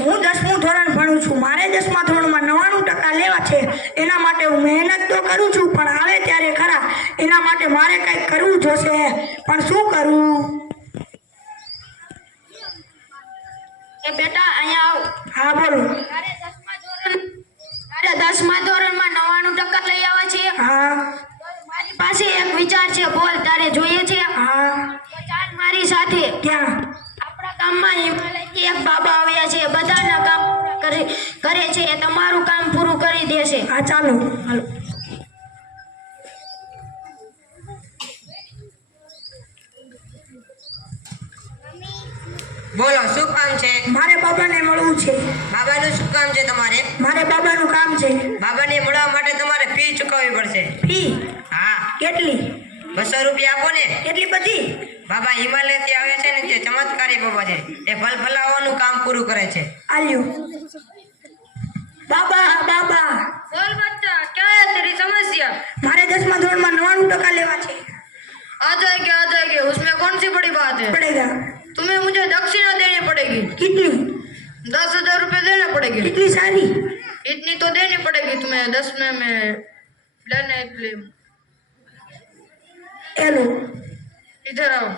હું 10મું ધોરણ ભણું છું, મારે 10મા ધોરણમાં 99% લેવા છે। એના માટે હું મહેનત તો કરું છું, પણ આવે ત્યારે ખરા, એના માટે મારે કંઈક કરવું જોશે, પણ શું કરું? એ બેટા અહીંયા આવ। હા બોલો। તારે 10મા ધોરણમાં 99% લઈ આવ્યા છે। હા મારી પાસે એક વિચાર છે, બોલ તારે જોઈએ છે? હા। તો ચાલ મારી સાથે। ક્યાં? આપણા ગામમાં હિમાલયથી એક બાબા આવ્યા છે, બધાના કામ પૂરા કરે છે, એ તમારું કામ પૂરું કરી દેશે। હા ચાલો હાલો। બોલો શું કામ છે? મારે બાબાને મળવું છે। બાબાનું શું કામ છે તમારે? મારે બાબાનું કામ છે। બાબાને મળવા માટે તમારે ફી ચૂકવવી પડશે। ફી હા, કેટલી? 200 રૂપિયા આપો ને। એટલી બધી? બાબા હિમાલયથી આવ્યા છે ને, તે ચમત્કારી બાબા છે, તે ભલભલાવાનું કામ પૂરું કરે છે। આલ્યો। બાબા બાબા બોલ બચ્ચા, क्या है तेरी समस्या? मारे 10મા ધોરણમાં 99% लेवा છે। आ जाएंगे, उसमें कौन सी बड़ी बात है? पड़ेगा। तुम्हें मुझे दक्षिणा देनी पड़ेगी। कितनी? 10,000 रुपए देने पड़ेंगे। कितनी सारी? इतनी तो देनी पड़ेगी तुम्हें 10 में लेने के लिए। हेलो इधर आओ।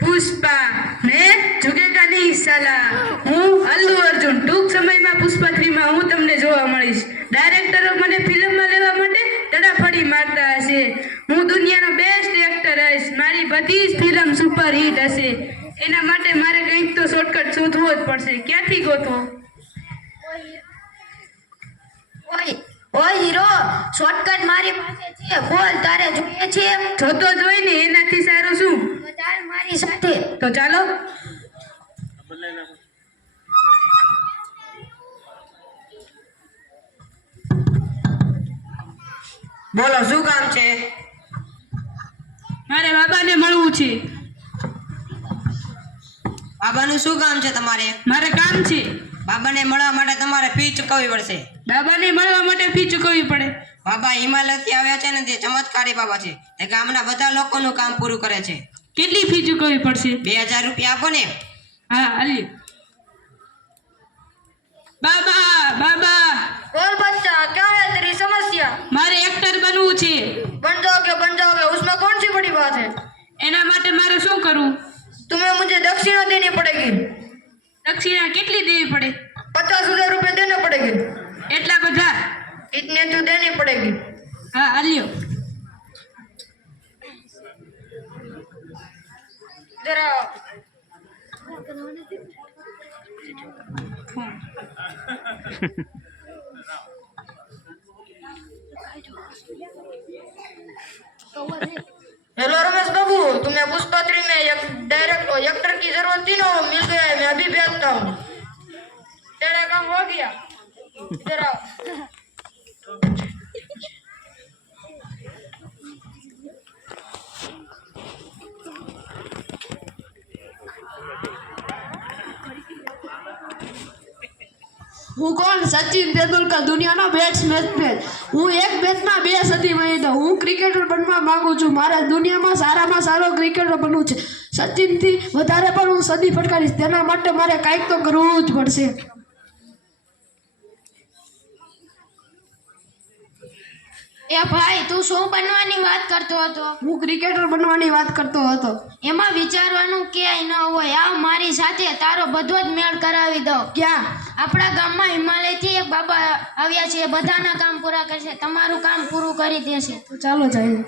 પુષ્પા ને ઝુકેગા નહીં સાલા। હું અલ્લુ અર્જુન ટૂંક સમયમાં પુષ્પા 3માં હું તમને જોવા મળીશ। ડાયરેક્ટરો મને ફિલ્મમાં લેવા માટે તડાફડી મારતા હશે। હું દુનિયાનો બેસ્ટ એક્ટર હઈશ। મારી બધી જ ફિલ્મ સુપર હિટ હશે। એના માટે મારે કંઈક તો શોર્ટકટ શોધવો જ પડશે। ક્યાંથી ગોતવો? ઓય હીરો, શોર્ટકટ મારી પાસે છે, બોલ તારે જોઈએ છે? જોતો જ હોય ને, એનાથી સારું શું? તો ચાલ મારી સાથે। તો ચાલો। બોલો શું કામ છે? મારે બાબાને મળવું છે। બાબાનું શું કામ છે તમારે? મારે કામ છે। બાબાને મળવા માટે તમારે ફી ચૂકવવી પડશે। બાબાને મળવા માટે ફી ચૂકવવી પડે? બાબા હિમાલયથી આવ્યા છે ને, તે ચમત્કારી બાબા છે, તે ગામના બધા લોકોનું કામ પૂરું કરે છે। કેટલી ફી ચૂકવવી પડશે? 2000 રૂપિયા આપો ને। હા અલી। બાબા બાબા बोल बच्चा, क्या है तेरी समस्या? મારે એક્ટર બનવું છે। बन जाओगे, उसमें कौन सी बड़ी बात है? એના માટે મારે શું કરવું? तुम्हें मुझे दक्षिणा देनी पड़ेगी। દક્ષિણા કેટલી દેવી પડે? 50,000 रुपए देने पड़ेंगे। એટલા બધા? इतने तो देनी पड़ेगी। હા અલ્યો। इधर आओ। हेलो रमेश बाबू, तुम्हें पुष्पा 3 में एक एक्टर की जरूरत थी ना, वो मिल गया है, मैं अभी भेजता हूँ। तेरा काम हो गया। इधर आओ। હું કોણ? સચિન તેંડુલકર, દુનિયાનો બેસ્ટ મેચમેન। હું એક મેચમાં 2 સદી મારી દઉં। હું ક્રિકેટર બનવા માંગુ છું। મારે દુનિયામાં સારામાં સારો ક્રિકેટર બનવું છે। સચિનથી વધારે પણ હું સદી ફટકારીશ। તેના માટે મારે કાંઈક તો કરવું જ પડશે। એ ભાઈ, તું શું બનવાની વાત કરતો હતો? હું ક્રિકેટર બનવાની વાત કરતો હતો। એમાં વિચારવાનું ક્યાંય ન હોય, આવ મારી સાથે, તારો બધો જ મેળ કરાવી દઉં। ક્યાં? આપણા ગામમાં હિમાલયથી એક બાબા આવ્યા છે, બધાના કામ પૂરા કરશે, તમારું કામ પૂરું કરી દેશે। તો ચાલો જઈએ।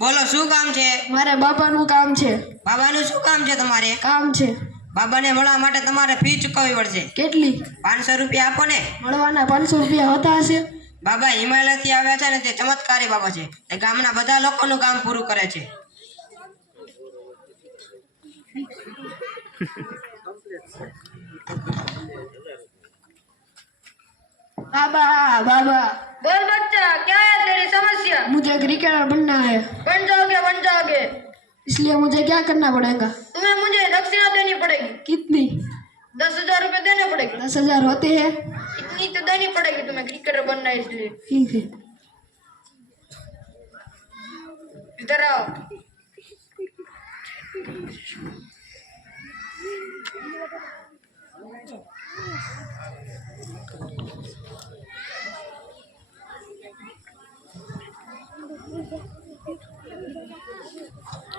બોલો શું કામ છે? મારે બાબાનું કામ છે। બાબાનું શું કામ છે તમારે? કામ છે। બાબાને મળવા માટે તમારે ફી ચૂકવવી પડશે। કેટલી? 500 રૂપિયા આપો ને। મળવાના 500 રૂપિયા હોતા હશે? બાબા હિમાલયથી આવ્યા છે ને, તે ચમત્કારી બાબા છે, તે ગામના બધા લોકોનું કામ પૂરું કરે છે। बाबा बाबा बोल बच्चा, क्या है तेरी समस्या? मुझे क्रिकेटर बनना है। बन जाओगे। इसलिए मुझे क्या करना पड़ेगा? तुम्हें तुम्हें मुझे दक्षिणा देनी पड़ेगी। कितनी? 10,000 रुपए देने पड़ेंगे। 10,000 होते हैं? इतनी तो देनी पड़ेगी, तुम्हें क्रिकेटर बनना है इसलिए। ठीक है। इधर आओ।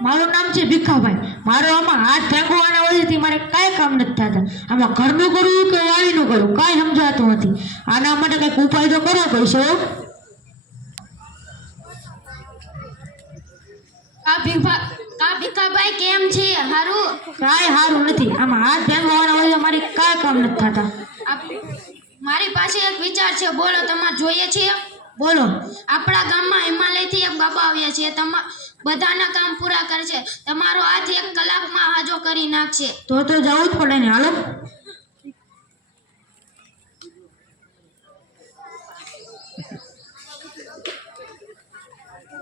મારું નામ છે ભીખાભાઈ. મારો આમાં હાથ ફેંકવાના વજહથી મારે કાંઈ કામ નથી થતા. આમાં ઘરનું કરવું કે વાડીનું કરવું કાંઈ સમજાતું નથી. આના માટે કંઈક ઉપાય તો કરવો પડશે હો. ભીખાભાઈ કેમ છે? હારું? કાંઈ સારું નથી. આમાં હાથ ફેંકવાના વજહથી મારે કાંઈ કામ નથી થતા. મારી પાસે એક વિચાર છે, બોલો. તમારે જોઈએ છે? બોલો. આપણા ગામમાં હિમાલયથી એક બાબા આવ્યા છે, બધાના કામ પૂરા કરે છે. તમારો હાથ 1 કલાકમાં હાજો કરી નાખશે. તો જવું જ પડે ને. હાલો.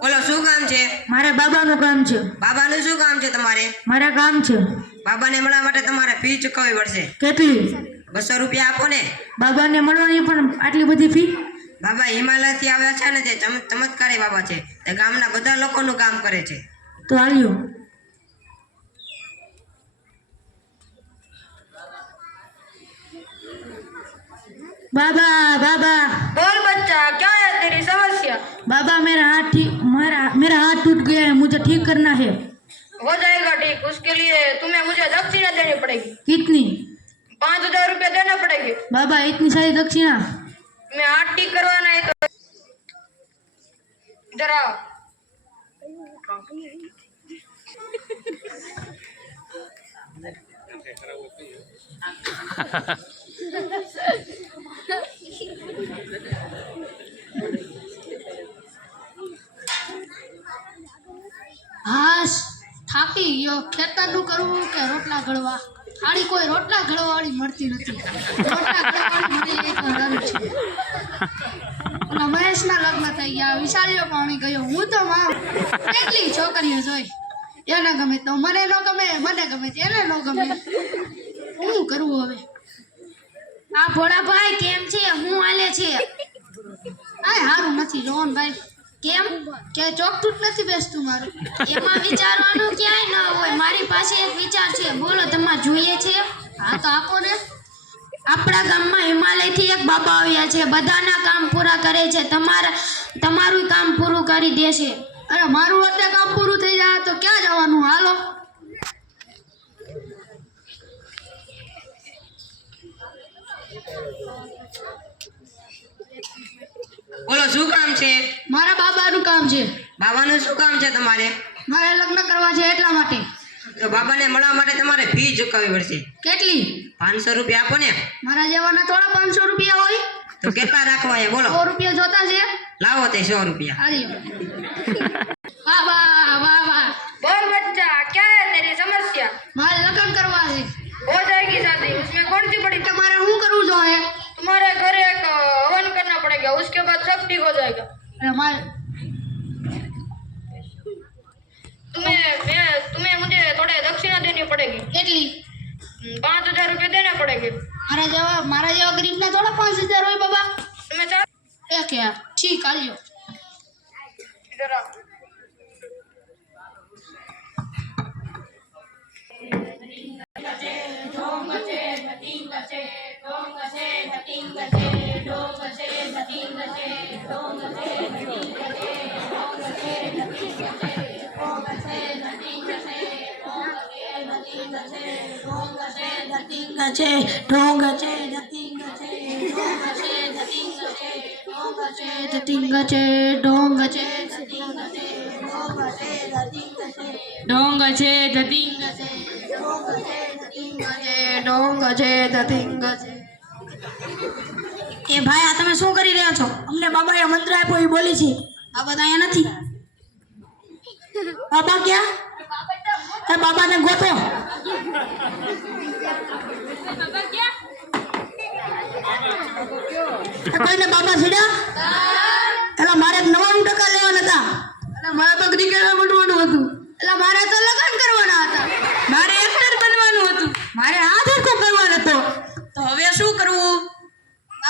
બોલો શું કામ છે? મારે બાબાનું કામ છે. બાબાનું શું કામ છે તમારે? મારે કામ છે. બાબાને મળવા માટે તમારે ફી ચૂકવવી પડશે. કેટલી? 200 રૂપિયા આપો ને. બાબાને મળવાની પણ આટલી બધી ફી? બાબા હિમાલયથી આવ્યા છે ને, તે ચમત્કારી બાબા છે. તે ગામના બધા લોકોનું કામ કરે છે. તો હાલ્યો. बाबा बाबा बोल बच्चा, क्या है तेरी समस्या? बाबा मेरा हाथ टूट गया है, मुझे ठीक करना है. हो जाएगा ठीक। उसके लिए तुम्हें मुझे दक्षिणा देनी पड़ेगी। कितनी? 5,000 रुपए देने पड़ेंगे। बाबा इतनी सारी दक्षिणा? मैं हाथ ठीक करवाना है तो इधर आओ। હાશ, થાકી ગયો. ખેતરનું કરવું કે રોટલા ઘડવા? થાળી કોઈ રોટલા ઘડવાવાળી મળતી નથી. રોટલા ઘડવાવાળી મળી એક હરણ છે. ઓલા મહેશના લગ્ન થઈ ગયા, વિશાળીઓ પાણી ગયો. હું તો કેટલી છોકરીઓ જોઈ, એને ગમે તો મને ન ગમે, મને ગમે તો એને ન ગમે. શું કરવું હવે? આ ભોળાભાઈ કેમ છે? હું હાલે છે? આ સારું નથી રોહનભાઈ. કેમ? કે ચોકટૂટ નથી બેસતું મારું. એમાં વિચારવાનું ક્યાંય ન હોય. મારી પાસે એક વિચાર છે, બોલો. તમારે જોઈએ છે? હા તો આપો ને. આપણા ગામમાં હિમાલયથી એક બાબા આવ્યા છે, બધાના કામ પૂરા કરે છે. તમારું કામ પૂરું કરી દેશે. અરે મારું અત્યારે કામ પૂરું થઈ જાય તો ક્યાં જવાનું? હાલો. બોલો શું કામ છે? મારા બાબાનું કામ છે. બાબાનું શું કામ છે તમારે? મારે લગ્ન કરવા છે એટલા માટે. તો બાબાને મળવા માટે તમારે ફી ચૂકવવી પડશે. કેટલી? 500 રૂપિયા આપો ને. મારા જેવાના થોડા 500 રૂપિયા હોય? તો કેટલા રાખવા છે બોલો? 100 રૂપિયા જોતા છે. લાવો તે 100 રૂપિયા. હાલી. વાહ વાહ વાહ વાહ. बोल बच्चा, क्या है तेरी समस्या? મારે લગ્ન કરવા છે. हो जाएगी शादी। उसमें कौन सी बड़ी? તમારે શું કરવું જોઈએ? तुम्हारे घर एक हवन करना पड़ेगा, उसके बाद सब ठीक हो जाएगा। અરે મારે तुम्हें मुझे थोड़े दक्षिणा देनी पड़ेगी। કેટલી? 5,000 रुपए देने पड़ेंगे। મારા જેવા ગરીબના થોડા 5,000 હોય બાબા. तुम्हें चार એક યાર ઠીક હાલ્યો. इधर आओ। છે ઢોંગ છે ધતિંગ છે ઢોંગ છે ઢોંગ છે ધતિંગ ઢોંગ છે ધતિંગ છે. એ ભાઈ આ તમે શું કરી રહ્યા છો? અમને બાબાએ મંત્ર આપ્યો એ બોલી છે. બાબા તો અહીંયા નથી. બાબા ક્યાં? એ બાબાને ગોતો. કોઈને બાબા છેડ્યા? એલા મારે 99% લેવાના હતા. મારે તો ક્રિકેટ બનવાનું હતું. એટલે મારે તો લગ્ન કરવાના હતા. મારે 1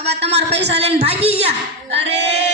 બા તમારા પૈસા લઈને ભાગી ગયા. અરે